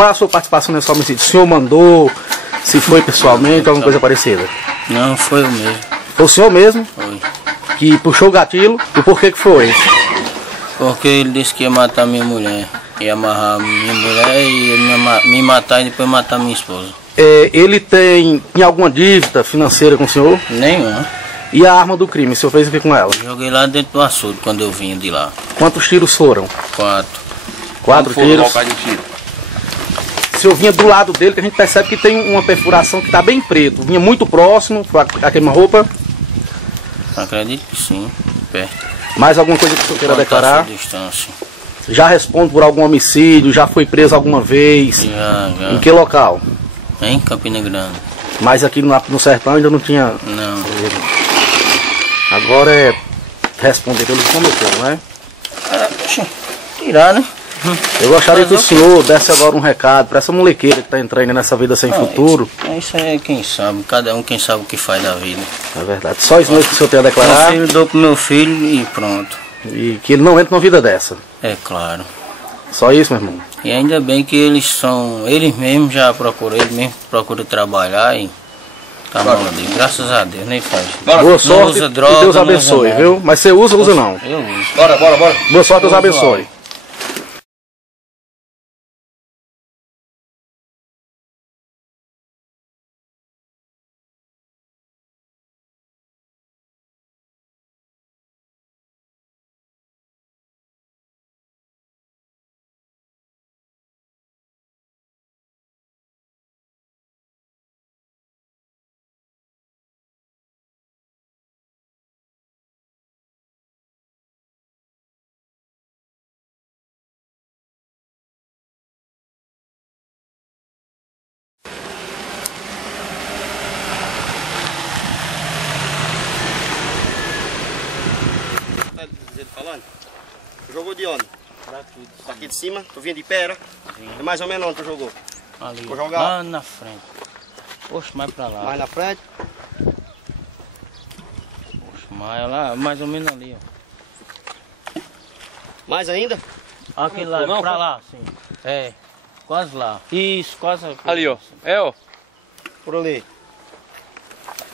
Qual a sua participação nesse homicídio? O senhor mandou, se foi pessoalmente, alguma coisa parecida? Não, foi eu mesmo. Foi o senhor mesmo? Foi. Que puxou o gatilho? E por que foi? Porque ele disse que ia matar minha mulher. Ia amarrar minha mulher e ia me matar e depois matar minha esposa. Ele tinha alguma dívida financeira com o senhor? Nenhuma. E a arma do crime, o senhor fez o que com ela? Joguei lá dentro do açude quando eu vinha de lá. Quantos tiros foram? 4. 4 tiros? O senhor vinha do lado dele, que a gente percebe que tem uma perfuração que está bem preto. Vinha muito próximo a queima-roupa? Acredito que sim, perto. Mais alguma coisa que o senhor queira declarar? Distância. Já responde por algum homicídio? Já foi preso alguma vez? Já. Em que local? Em Campina Grande. Mas aqui no sertão ainda não tinha... Não. Agora é responder pelo que cometeu, não é? Tirar, né? Eu gostaria que o senhor desse agora um recado para essa molequeira que está entrando nessa vida sem futuro. Isso é quem sabe, cada um quem sabe o que faz da vida. É verdade. Só isso mesmo que o senhor tem a declarar? Eu dou pro meu filho e pronto. E que ele não entre numa vida dessa. É claro. Só isso, meu irmão? E ainda bem que eles mesmos já procuram, eles mesmos procuram trabalhar e tá mal ali. Graças a Deus, nem faz. Boa sorte usa droga, e Deus abençoe, viu? Mas você usa não? Eu uso. Bora. Boa sorte, Deus abençoe. Falando? Tu jogou de onde? Daqui de cima? Tu vinha de pé, era? É mais ou menos onde tu jogou? Ali, Vou jogar. lá na frente. Poxa, mais pra lá. Mais na frente? Poxa, mais ou menos ali, ó. Mais ainda? Aqui lá, não, pra lá, sim. É, quase lá. Isso, quase. Ali, ó. É, ó. Por ali.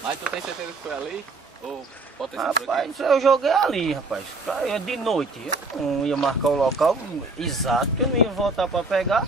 Mas tu tem certeza que foi ali? Ou pode ter sido por aqui? Rapaz, eu joguei ali, rapaz. De noite. Eu não ia marcar o local exato, porque eu não ia voltar pra pegar.